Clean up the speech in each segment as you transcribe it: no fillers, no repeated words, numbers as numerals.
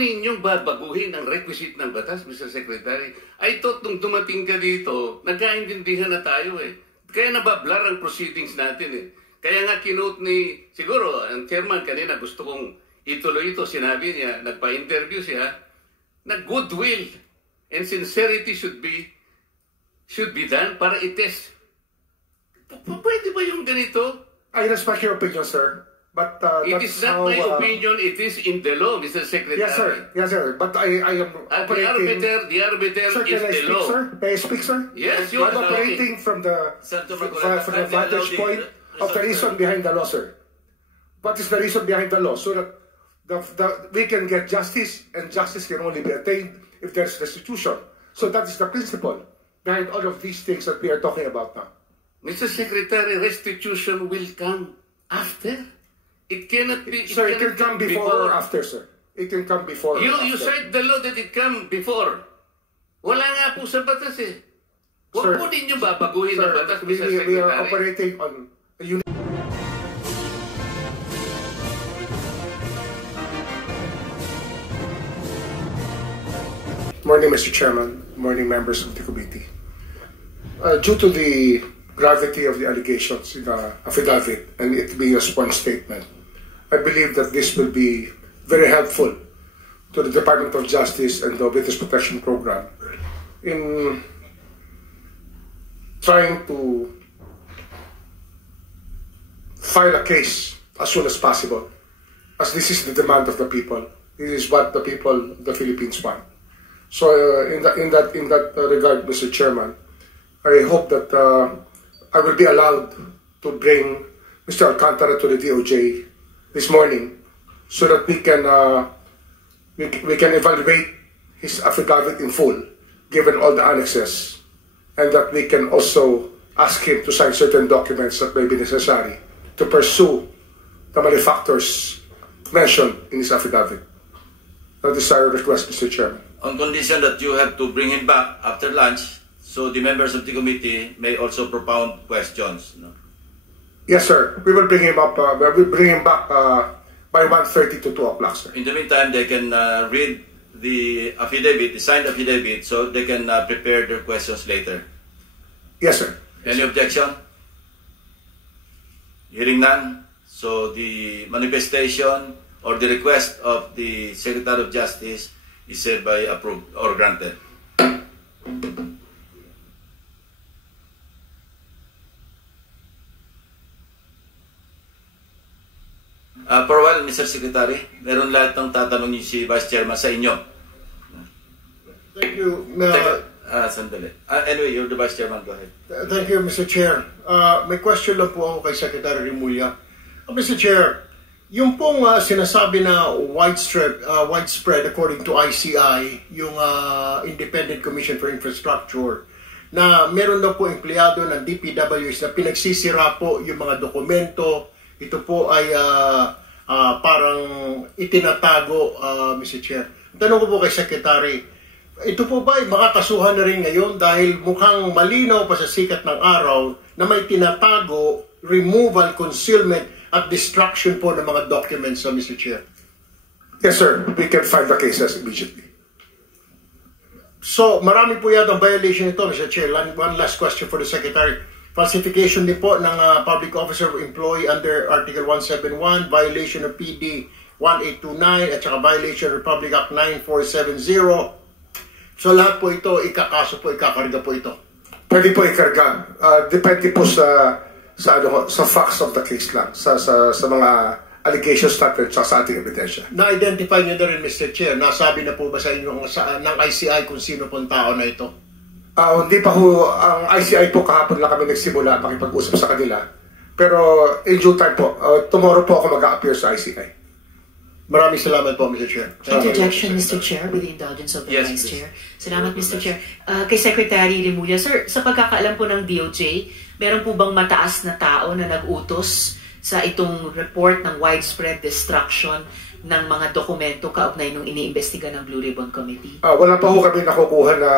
ninyong babaguhin ang requisite ng batas, Mr. Secretary? I thought nung dumating ka dito, nagkaintindihan na tayo eh. Kaya nabablar ang proceedings natin eh. Kaya nga kinote ni, siguro, ang chairman kanina gusto kong ituloy ito, sinabi niya, nagpa-interview siya, na goodwill and sincerity should be done para i-test. Pwede ba yung ganito? I respect your opinion, sir. But it is not my opinion, it is in the law, Mr. Secretary. Yes, sir. Yes, sir. But I am operating... The arbiter sir, is the law. Sir? May I speak, sir? Yes, you are I'm operating from the vantage point of the reason behind the law, sir. What is the reason behind the law? So that we can get justice, and justice can only be attained if there is restitution. So that is the principle behind all of these things that we are talking about now. Mr. Secretary, restitution will come after. It cannot be. Sir, it can come before or after, sir. It can come before. You cite the law that it come before. Wala nga po sa batas eh. Huwag po ninyo babaguhin ang batas, Mr. Secretary. We are operating on a unit. Morning, Mr. Chairman. Morning, members of the committee. Due to the gravity of the allegations in the affidavit and it being a sworn statement, I believe that this will be very helpful to the Department of Justice and the Witness Protection Program in trying to file a case as soon as possible, as this is the demand of the people. This is what the people of the Philippines want. So in that regard, Mr. Chairman, I hope that I will be allowed to bring Mr. Alcantara to the DOJ this morning, so that we can evaluate his affidavit in full, given all the annexes, and that we can also ask him to sign certain documents that may be necessary to pursue the malefactors mentioned in his affidavit. That is our request, Mr. Chairman. On condition that you have to bring him back after lunch, so the members of the committee may also propound questions. No? Yes, sir. We will bring him up. We will bring him back by 1:30 to 2 o'clock, sir. In the meantime, they can read the affidavit, the signed affidavit, so they can prepare their questions later. Yes, sir. Any objection? Hearing none, so the manifestation or the request of the Secretary of Justice is hereby approved or granted. For a while, Mr. Secretary, meron lahat ng tatanungin si Vice Chairman sa inyo. Thank you. Sandali. Anyway, you're the Vice Chairman. Go ahead. Thank you, Mr. Chair. May question lang po ako kay Secretary Remulla. Mr. Chair, yung pong sinasabi na widespread according to ICI, yung Independent Commission for Infrastructure, na meron daw po empleyado ng DPWs na pinagsisira po yung mga dokumento. Ito po ay parang itinatago, Mr. Chair. Tanong ko po kay Secretary, ito po ba ay makakasuhan na rin ngayon dahil mukhang malinaw pa sa sikat ng araw na may tinatago, removal, concealment at destruction po ng mga documents, Mr. Chair? Yes, sir. We can file the cases immediately. So, marami po yata ang violation ito, Mr. Chair. One last question for the Secretary. Falsification din po ng public officer or employee under Article 171, violation of PD 1829, at saka violation of Republic Act 9470. So lahat po ito, ikakaso po, ikakarga po ito. Pwede po ikarga. Depende po sa facts of the case lang, sa mga allegations natin sa ating ebidensya. Na-identify niyo na rin, Mr. Chair, nasabi na po ba sa inyo ng ICI kung sino pong tao na ito? Hindi pa ho, ang ICI po kahapon lang kami nagsimula makipag-usap sa kanila. Pero in due time po, tomorrow po ako mag-a-appear sa ICI. Maraming salamat po, Mr. Chair. Interjection, Mr. Chair, with the indulgence of the Vice Chair. Salamat, Mr. Chair. Kay Secretary Remulla, sir, sa pagkakaalam po ng DOJ, meron po bang mataas na tao na nag-utos sa itong report ng widespread destruction ng mga dokumento kaugnay nung iniimbestiga ng Blue Ribbon Committee? Wala pa ho kami nakukuha na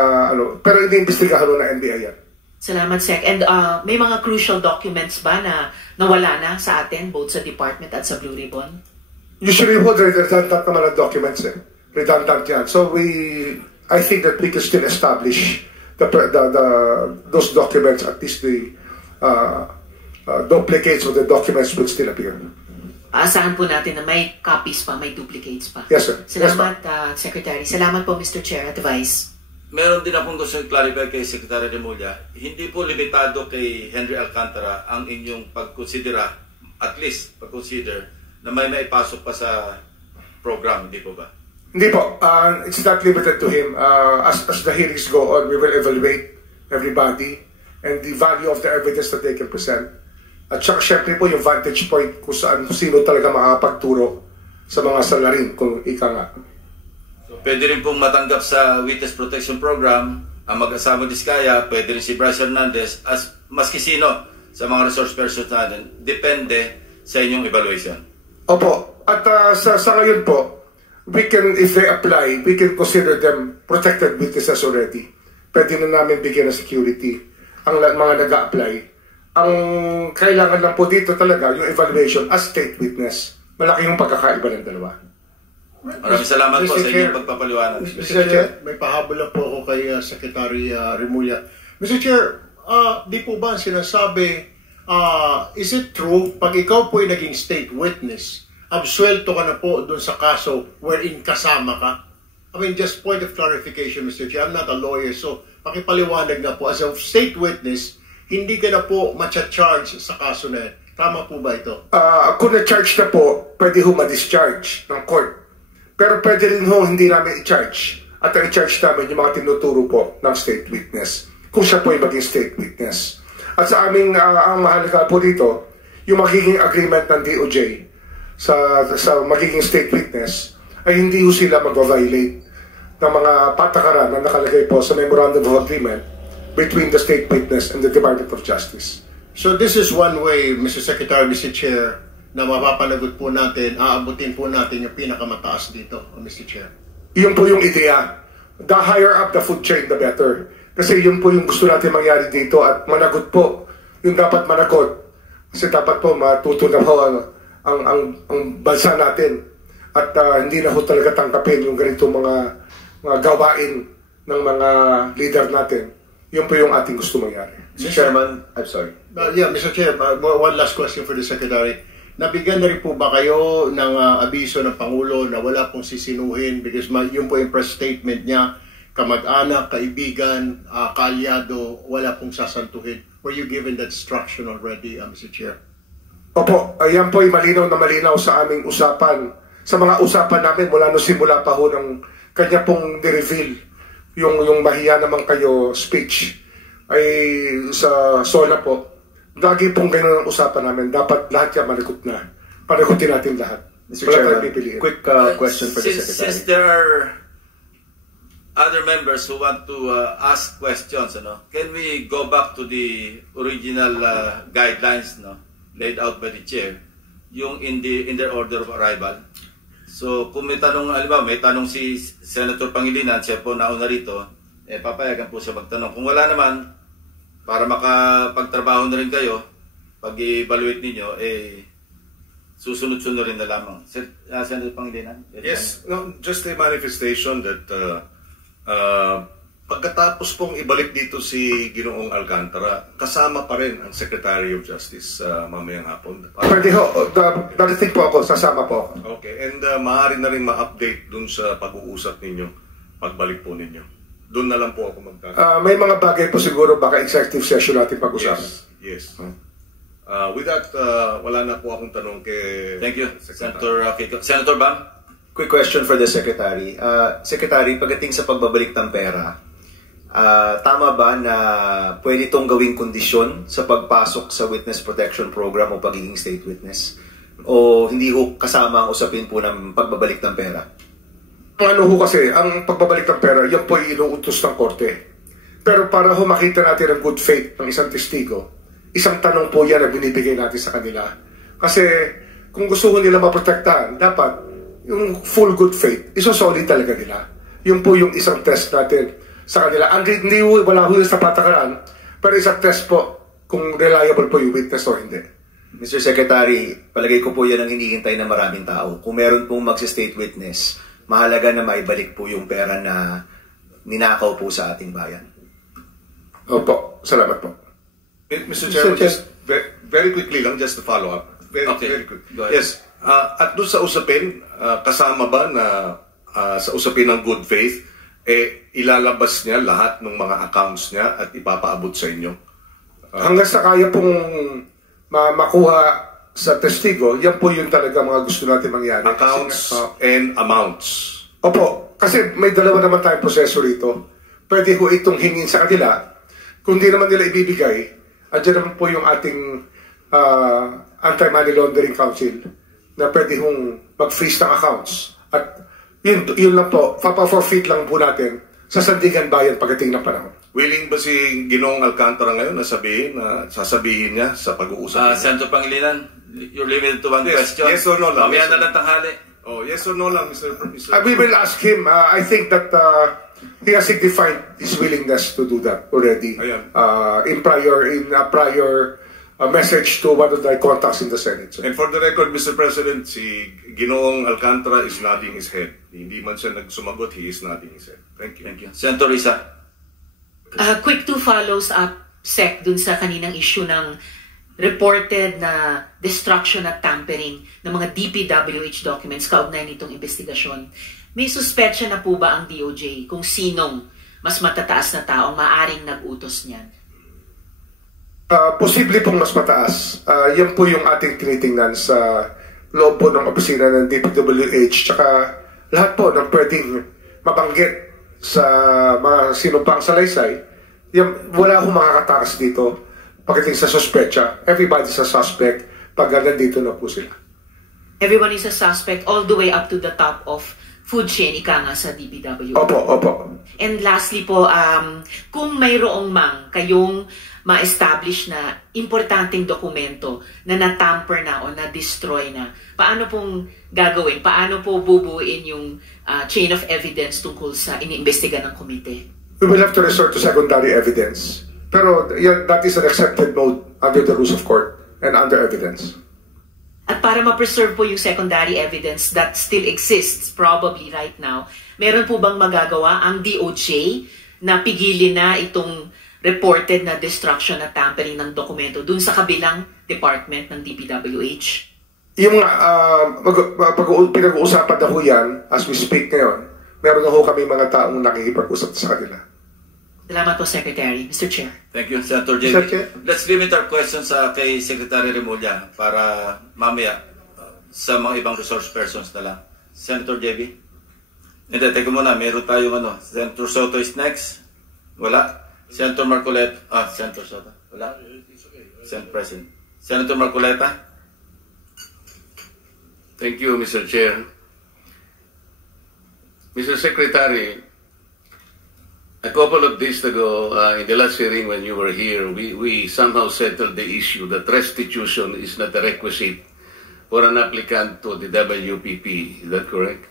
pero iniimbestigahan ho ng NBI yan. Salamat, Sec. And may mga crucial documents ba na nawala na sa atin, both sa department at sa Blue Ribbon? Usually ho, redundant naman ang documents eh. redundant yan. So I think that we can still establish those documents, at least the duplicates of the documents will still appear. Aasahan po natin na may copies pa, may duplicates pa. Yes, sir. Salamat, Secretary. Salamat po, Mr. Chair at Vice. Meron din akong gusto i-clarify kay Secretary Remulla, hindi po limitado kay Henry Alcantara ang inyong pagkonsidera, at least pag-consider, na may maipasok pa sa program, hindi po ba? Hindi po. It's not limited to him. As the hearings go on, we will evaluate everybody and the value of the evidence that they can present. At saka syempre po yung vantage point kung sino talaga makakapagturo sa mga salarin, kung ika nga. So, pwede rin pong matanggap sa Witness Protection Program ang mag-asama Diskaya, pwede rin si Bryce Hernandez, as maski sino sa mga resource persons natin, depende sa inyong evaluation. Opo. At sa ngayon po, we can, if they apply, we can consider them protected witnesses already. Pwede na namin bigyan ng security ang mga nag-a-apply. Ang kailangan lang po dito talaga yung evaluation as state witness. Malaki yung pagkakaiba ng dalawa. Maraming salamat po sa inyong pagpapaliwanag. Mr. Chair, may pahabol lang po ako kay Secretary Remulla. Mr. Chair, di po ba sinasabi, is it true, pag ikaw po ay naging state witness, absuelto ka na po doon sa kaso wherein kasama ka? I mean, just point of clarification, Mr. Chair. I'm not a lawyer, so pakipaliwanag na po. As a state witness, hindi ka na po matcha-charge sa kaso na yan. Tama po ba ito? Kung na-charge na po, pwede ho ma-discharge ng court. Pero pwede rin ho hindi namin i-charge. At ang i-charge namin yung mga tinuturo po ng state witness. Kung siya po ay maging state witness. At sa aming, ang mahalaga po dito, yung magiging agreement ng DOJ sa magiging state witness, ay hindi ho sila mag-violate ng mga patakaran na nakalagay po sa Memorandum of Agreement between the state witness and the Department of Justice. So this is one way, Mr. Secretary, Mr. Chair, na mapapanagot po natin, aabutin po natin yung pinakamataas dito, Mr. Chair. Yun po yung ideya. The higher up the food chain, the better. Kasi yun po yung gusto natin mangyari dito at managot po. Yung dapat managot. Kasi dapat po matuto na po ang bansa natin. At hindi na po talaga tangkapin yung ganito mga gawain ng mga leader natin. Yun po yung ating gusto mangyari. Mr. Chairman, I'm sorry. Yeah, Mr. Chair, one last question for the Secretary. Nabigyan na rin po ba kayo ng abiso ng Pangulo na wala pong sisinuhin because yun po yung press statement niya, kamag-anak, kaibigan, kaalyado, wala pong sasantuhin. Were you given that instruction already, Mr. Chair? Opo, yan po ay malinaw na malinaw sa aming usapan. Sa mga usapan namin mula no simula pa ho ng kanya pong ni-reveal yung mahiya naman kayo speech ay sa SONA po. Lagi pong gano'n ang usapan namin. Dapat lahat yan managot na. Panagutin natin lahat. Mr. Chairman, quick question for the Secretary. Since there are other members who want to ask questions, can we go back to the original guidelines laid out by the Chair, yung in their order of arrival? So, kung may tanong, may tanong si Senator Pangilinan, siya po nauna rito, papayagan po siya magtanong. Kung wala naman, para makapagtrabaho na rin kayo, pag-evaluate ninyo, susunod-sunod rin na lamang. Senator Pangilinan? Yes, just a manifestation that pagkatapos pong ibalik dito si Ginoong Alcantara, kasama pa rin ang Secretary of Justice mamayang hapon. Pwede ho, darating po ako, sasama po ako. Okay, and maaari na rin ma-update dun sa pag-uusap ninyo, pagbalik po ninyo. Doon na lang po ako magtanong. May mga bagay po siguro baka executive session natin pag-usapan. Yes. With that, wala na po akong tanong kay... Thank you, Senator Kiko. Senator Bam? Quick question for the Secretary. Secretary, pagdating sa pagbabalik ng pera, tama ba na pwede itong gawing kondisyon sa pagpasok sa Witness Protection Program o pagiging state witness? O hindi ho kasama ang usapin po ng pagbabalik ng pera? Ano ho kasi, ang pagbabalik ng pera, yan po ay inuutos ng korte. Pero para ho makita natin ang good faith ng isang testigo, isang tanong po yan na binibigay natin sa kanila. Kasi kung gusto ho nila maprotektahan, dapat yung full good faith, isosolid talaga nila. Yun po yung isang test natin sa kanila. Hindi wala ho sa patakaran, pero isang test po kung reliable po yung witness o hindi. Mr. Secretary, palagay ko po yan ang hinihintay ng maraming tao. Kung meron pong mag-state witness, mahalaga na maibalik po yung pera na ninakaw po sa ating bayan. Opo, salamat po. Mr. Chairman, just very quickly lang, just to follow up. Okay. Very quick. Go ahead. Yes. At doon sa usapin, kasama ba na sa usapin ng good faith, ilalabas niya lahat ng mga accounts niya at ipapaabot sa inyo? Hanggang sa kaya pong makuha sa testigo, yan po yung talaga mga gusto natin mangyari. Accounts and amounts. Opo, kasi may dalawa naman tayong proseso rito. Pwede ho itong hingin sa kanila. Kung di naman nila ibibigay, andyan naman po yung ating Anti-Money Laundering Council na pwede hong mag-freeze ng accounts. At yun lang po, papa-forfeit lang po natin sa Sandigan Bayan pagdating ng panahon. Willing ba si Ginoong Alcantara ngayon na sasabihin niya sa pag-uusap niya? Senator Pangilinan, you're limited to one question. Yes or no lang. Mamaya na lang tanghali. Oh, yes or no lang, Mr. We will ask him. I think that he has signified his willingness to do that already. Ayan. In a prior message to one of the contacts in the Senate. So. And for the record, Mr. President, si Ginoong Alcantara is nodding his head. Hindi man siya nagsumagot, he is nodding his head. Thank you. Thank you. Senator Risa. Quick two follows up, Sec, dun sa kaninang issue ng reported na destruction at tampering ng mga DPWH documents kaugnay nitong investigasyon. May suspetsya na po ba ang DOJ kung sinong mas matataas na taong maaring nag-utos niyan? Posible pong mas mataas. Yan po yung ating tinitingnan sa loob po ng opisina ng DPWH tsaka lahat po ng pwedeng mabanggit sa mga sinumpang salaysay. Wala akong makakatakas dito pagdating sa suspetsa. Everybody's a suspect pag nandito na po sila. Everyone is a suspect all the way up to the top of food chain, ika nga sa DPWH. Opo. And lastly po, kung mayroong mang kayong ma-establish na importanteng dokumento na natamper na o na-destroy na, paano pong gagawin? Paano po bubuin yung chain of evidence tungkol sa iniimbestiga ng komite? We will have to resort to secondary evidence. Pero that is an accepted mode under the rules of court and under evidence. At para ma-preserve po yung secondary evidence that still exists probably right now, meron po bang magagawa ang DOJ na pigilin na itong reported na destruction at tampering ng dokumento dun sa kabilang department ng DPWH? Yung pinag-uusapan na ho yan, as we speak ngayon, meron na ho kami mga taong nakikipag-usap sa kanila. Salamat po, Secretary. Mr. Chair. Thank you, Senator JB. Let's limit our questions kay Secretary Remulla para mamaya sa mga ibang resource persons na lang. Senator JB? Hindi, teka muna. Meron tayong Senator Soto is next. Wala. Senator Marcoleta. Senator Soto. Wala. Senator President. Senator Marcoleta? Thank you, Mr. Chair. Mr. Secretary, a couple of days ago, in the last hearing when you were here, we somehow settled the issue that restitution is not a requisite for an applicant to the WPP. Is that correct?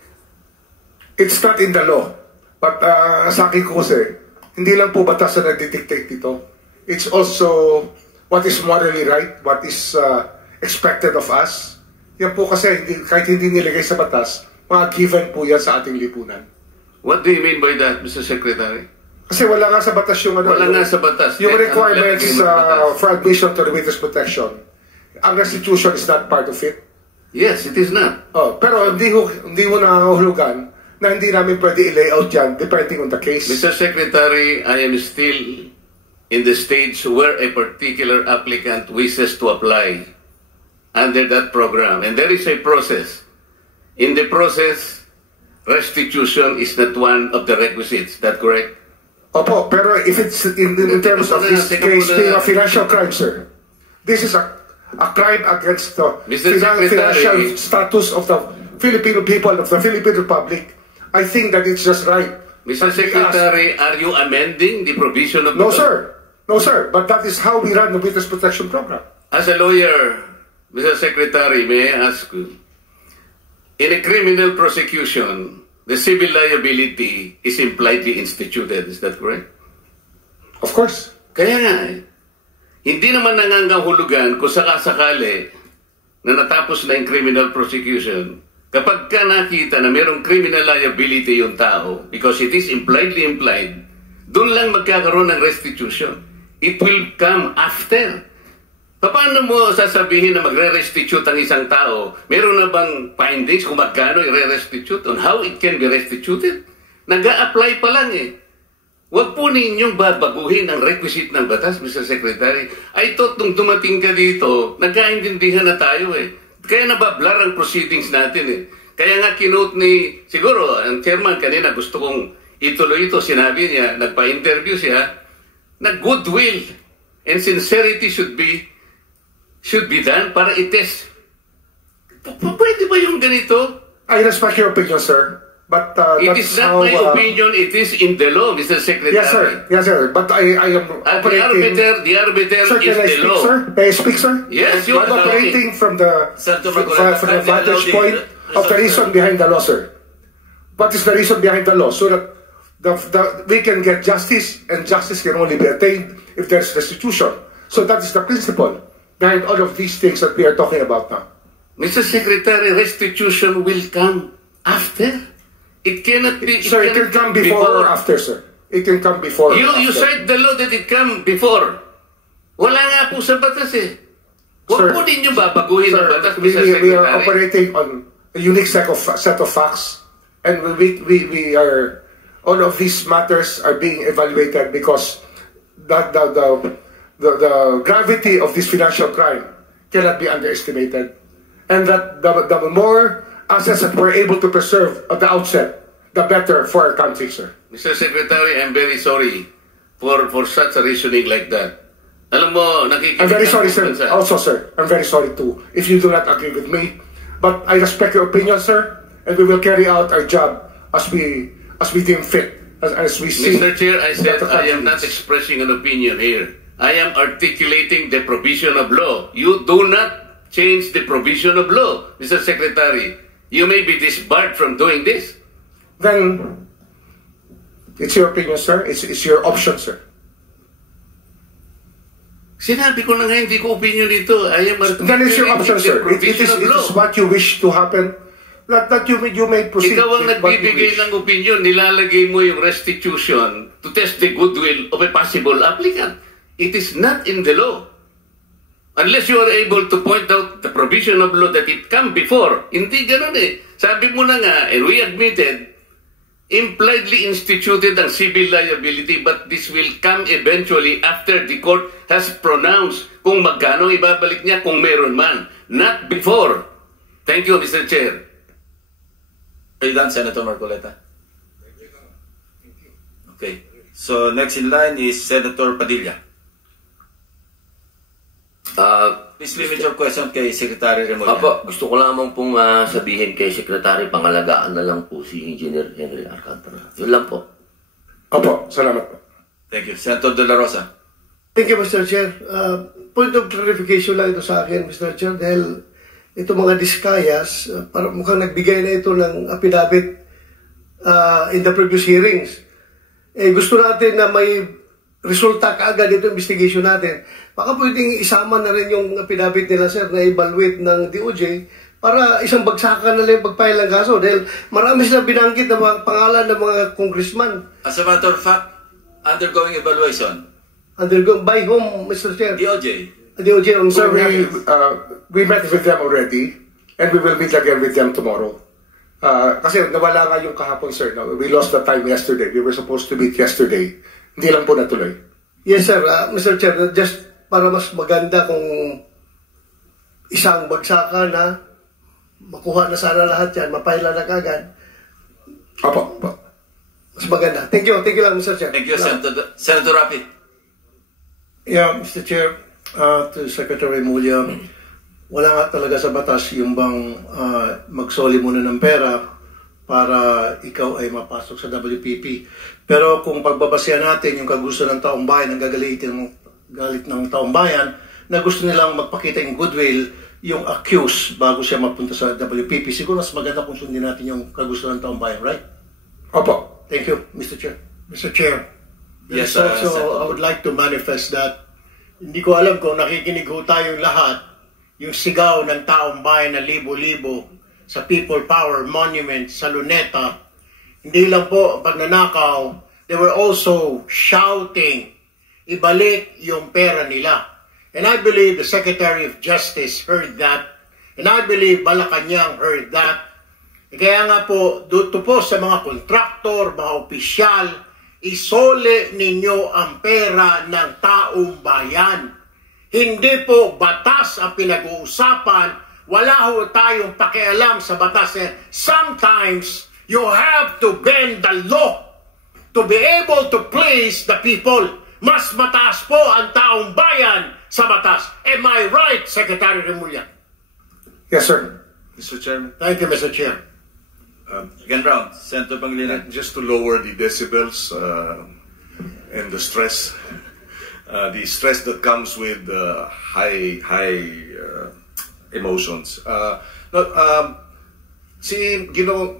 It's not in the law. But sa akin ko kasi, hindi lang po batas na nagdidictate dito. It's also what is morally right, what is expected of us. Yan po kasi, kahit hindi nilagay sa batas, mga given po yan sa ating lipunan. What do you mean by that, Mr. Secretary? Kasi wala nga sa batas yung Wala nga sa batas. yung requirements for admission to the witness protection. Ang restitution is not part of it. Yes, it is not. Pero hindi mo nangangahulugan na hindi namin pwede i-layout yan depending on the case. Mr. Secretary, I am still in the stage where a particular applicant wishes to apply under that program. And there is a process. In the process, restitution is not one of the requisites. Is that correct? Opo, pero if it's in terms of this case being a financial crime, sir, this is a crime against the financial status of the Filipino people, of the Philippine Republic. I think that it's just right. Mr. Secretary, are you amending the provision of... No, sir. No, sir. But that is how we run the Witness Protection Program. As a lawyer, Mr. Secretary, may I ask you, in a criminal prosecution, the civil liability is impliedly instituted. Is that correct? Of course. Kaya nga, hindi naman nangangahulugan kung sakasakali na natapos na yung criminal prosecution, kapag ka nakita na mayroong criminal liability yung tao, because it is impliedly implied, doon lang magkakaroon ng restitution. It will come after. Paano mo sasabihin na magre-restitute ang isang tao? Meron na bang findings kung magkano i-restitute on how it can be restituted? Nag-a-apply pa lang eh. Huwag po ninyong babaguhin ang requisite ng batas, Mr. Secretary. I thought nung dumating ka dito, nagkaintindihan na tayo eh. Kaya nabablar ang proceedings natin eh. Kaya nga kinote ni, siguro, ang chairman kanina gusto kong ituloy ito, sinabi niya, nagpa-interview siya, na goodwill and sincerity should be done para i-test. Pwede ba yung ganito? I respect your opinion, sir. But It that's is not how, my opinion, it is in the law, Mr. Secretary. Yes, sir. Yes, sir. But I am operating... The arbiter Sir, is can I the speak, law. sir? May I speak, sir? Yes, you I'm are operating from the vantage point of the reason behind the law, sir. What is the reason behind the law? So that we can get justice, and justice can only be attained if there's restitution. So that is the principle behind all of these things that we are talking about now. Mr. Secretary, restitution will come after. It cannot be... Sir, it can come before or after, sir. It can come before or You after. cite the law that it come before. Wala nga po sa batas eh. Sir, Huwag po ninyo babaguhin ang batas, Mr. we Secretary. are operating on a unique set of facts, and we are, all of these matters are being evaluated because the gravity of this financial crime cannot be underestimated, and that the more assets that we're able to preserve at the outset, the better for our country, sir. Mr. Secretary, I'm very sorry for such a reasoning like that. Alam mo, nakikinig... I'm very sorry, sir. Bansa. Also, sir, I'm very sorry too if you do not agree with me. But I respect your opinion, sir, and we will carry out our job as we deem fit, as we see. Mr. Chair, I said that the I am country not needs. expressing an opinion here. I am articulating the provision of law. You do not change the provision of law, Mr. Secretary. You may be disbarred from doing this. Then it's your opinion, sir. It's your option, sir. Sinabi ko na nga, hindi ko opinion ito. I am Then it's your option, sir. It provision of law. is what you wish to happen. That you may proceed. Ikaw ang with what you nagbibigay wish. ng opinion, nilalagay mo yung restitution to test the goodwill of a possible applicant. It is not in the law. Unless you are able to point out the provision of law that it come before. Hindi ganun eh. Sabi mo na nga, and we admitted, impliedly instituted ang civil liability, but this will come eventually after the court has pronounced kung magkano ibabalik niya kung meron man. Not before. Thank you, Mr. Chair. Are you done, Senator Marcoleta? Okay. So next in line is Senator Padilla. Please limit your question kay Secretary Remulla. Apo, gusto ko lamang pong sabihin kay Secretary, pangalagaan na lang po si Engineer Henry Alcantara. Yun lang po. Opo, salamat po. Thank you. Senator De La Rosa. Thank you, Mr. Chair. Point of clarification lang ito sa akin, Mr. Chair, dahil ito mga diskayas, parang mukhang nagbigay na ito ng affidavit in the previous hearings. Gusto natin na may resulta kaagad ito investigation natin. Baka pwedeng isama na rin yung affidavit nila, sir, na evaluate ng DOJ para isang bagsakan na lang pagpahil ng kaso. Dahil marami sila binanggit na mga pangalan ng mga congressman. As a matter of fact, undergoing evaluation. By whom, Mr. Chair? DOJ. DOJ on Sir, we met with them already, and we will meet again with them tomorrow. Kasi nawala nga yung kahapon, sir. No? We lost the time yesterday. We were supposed to meet yesterday. Hindi lang po natuloy. Yes, sir. Mr. Chair, just para mas maganda kung isang bagsakan na makuha na sana lahat yan, mapaila na kagad. Opo. Mas maganda. Thank you. Thank you lang, Mr. Chair. Thank you, Senator Rapi. Yeah, Mr. Chair, to Secretary Remulla, wala nga talaga sa batas yung bang magsoli muna ng pera para ikaw ay mapasok sa WPP. Pero kung pagbabasya natin yung kagusto ng taong bayan, ang galit ng taong bayan, na gusto nilang magpakita yung goodwill, yung accused bago siya mapunta sa WPP, siguro mas maganda kung sundin natin yung kagusto ng taong bayan, right? Opo. Thank you, Mr. Chair. Mr. Chair, Yes, also, I would like to manifest that hindi ko alam kung nakikinig ho tayong lahat, yung sigaw ng taong bayan na libo-libo sa People Power Monument sa Luneta, hindi lang po pagnanakaw, they were also shouting, ibalik yung pera nila. And I believe the Secretary of Justice heard that. And I believe Malacanang heard that. Kaya nga po, dito po sa mga kontraktor, mga opisyal, isole ninyo ang pera ng taong bayan. Hindi po batas ang pinag-uusapan. Wala ho tayong pakialam sa batas. Sometimes, you have to bend the law to be able to please the people. Mas mataas po ang taong bayan sa batas. Am I right, Secretary Remulla? Yes, sir. Mr. Chairman. Thank you, Mr. Chair. Again, Brown, Senator Pangilinan. Just to lower the decibels and the stress that comes with high emotions. Si Ginoong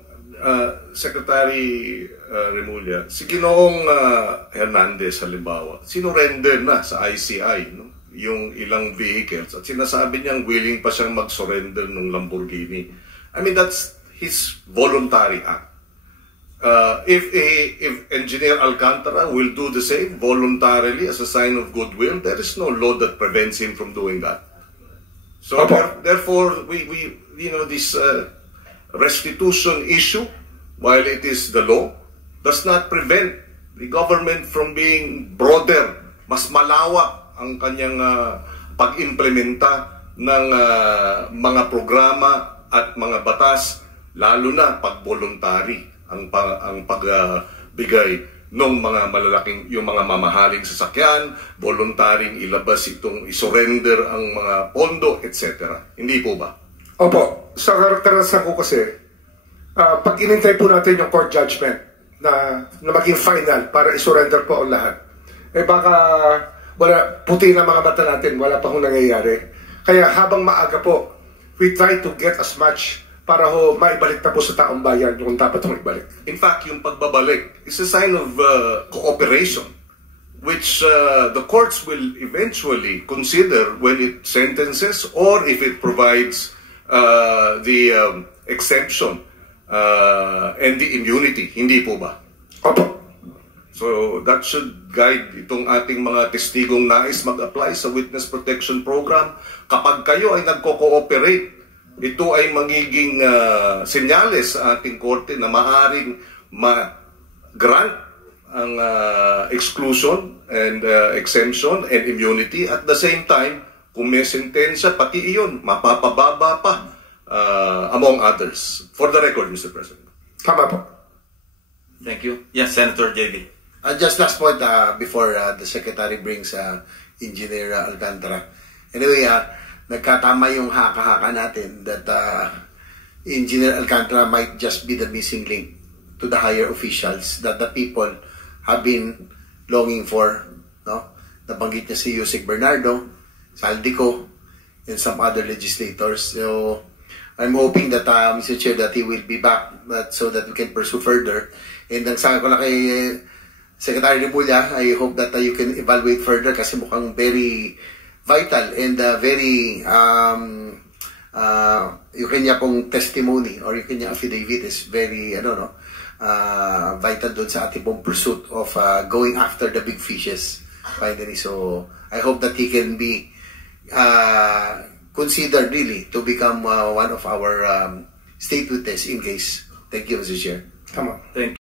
Secretary Remulla, si Ginoong Hernandez halimbawa, sinurrender na sa ICI, no? Yung ilang vehicles at sinasabi niyang willing pa siyang mag-surrender ng Lamborghini. I mean, that's his voluntary act. If Engineer Alcantara will do the same voluntarily as a sign of goodwill, there is no law that prevents him from doing that. So therefore, we this restitution issue, while it is the law, does not prevent the government from being broader, mas malawak ang kanyang pag-implementa ng mga programa at mga batas, lalo na pag voluntary ang pagbigay ng mga malalaking, yung mga mamahaling sasakyan, voluntaring ilabas itong isurrender ang mga pondo, etc. Hindi po ba? Opo. Sa karanasan ko kasi, pag inintay po natin yung court judgment na maging final para isurrender po ang lahat, eh baka wala, puti na mga mata natin, wala pa hong nangyayari. Kaya habang maaga po, we try to get as much para ho maibalik na po sa taong bayan yung dapat hong ibalik. In fact, yung pagbabalik is a sign of cooperation, which the courts will eventually consider when it sentences or if it provides the exemption and the immunity. Hindi po ba? Opo. So that should guide itong ating mga testigong nais mag-apply sa Witness Protection Program. Kapag kayo ay nagko-cooperate, ito ay magiging senyales sa ating korte na maaaring ma-grant ang exclusion and exemption and immunity. At the same time, kung may sentensya, pati iyon, mapapababa pa among others. For the record, Mr. President. Tama po. Thank you. Yes, Senator JB. Just last point before the Secretary brings Engineer Alcantara. Anyway, nagkatama yung haka-haka natin that Engineer Alcantara might just be the missing link to the higher officials that the people have been longing for. No? Nabanggit niya si Yusek Bernardo, Saldico, and some other legislators. So, I'm hoping that, Mr. Chair, that he will be back so that we can pursue further. And ang sabi ko lang kay Secretary Remulla, I hope that you can evaluate further kasi mukhang very vital and very yung kanya pong testimony or yung kanya affidavit is very vital doon sa ating pong pursuit of going after the big fishes finally. So I hope that he can be considered really to become one of our state witness in case. Thank you, Mr. Chair. Come on. Thank you.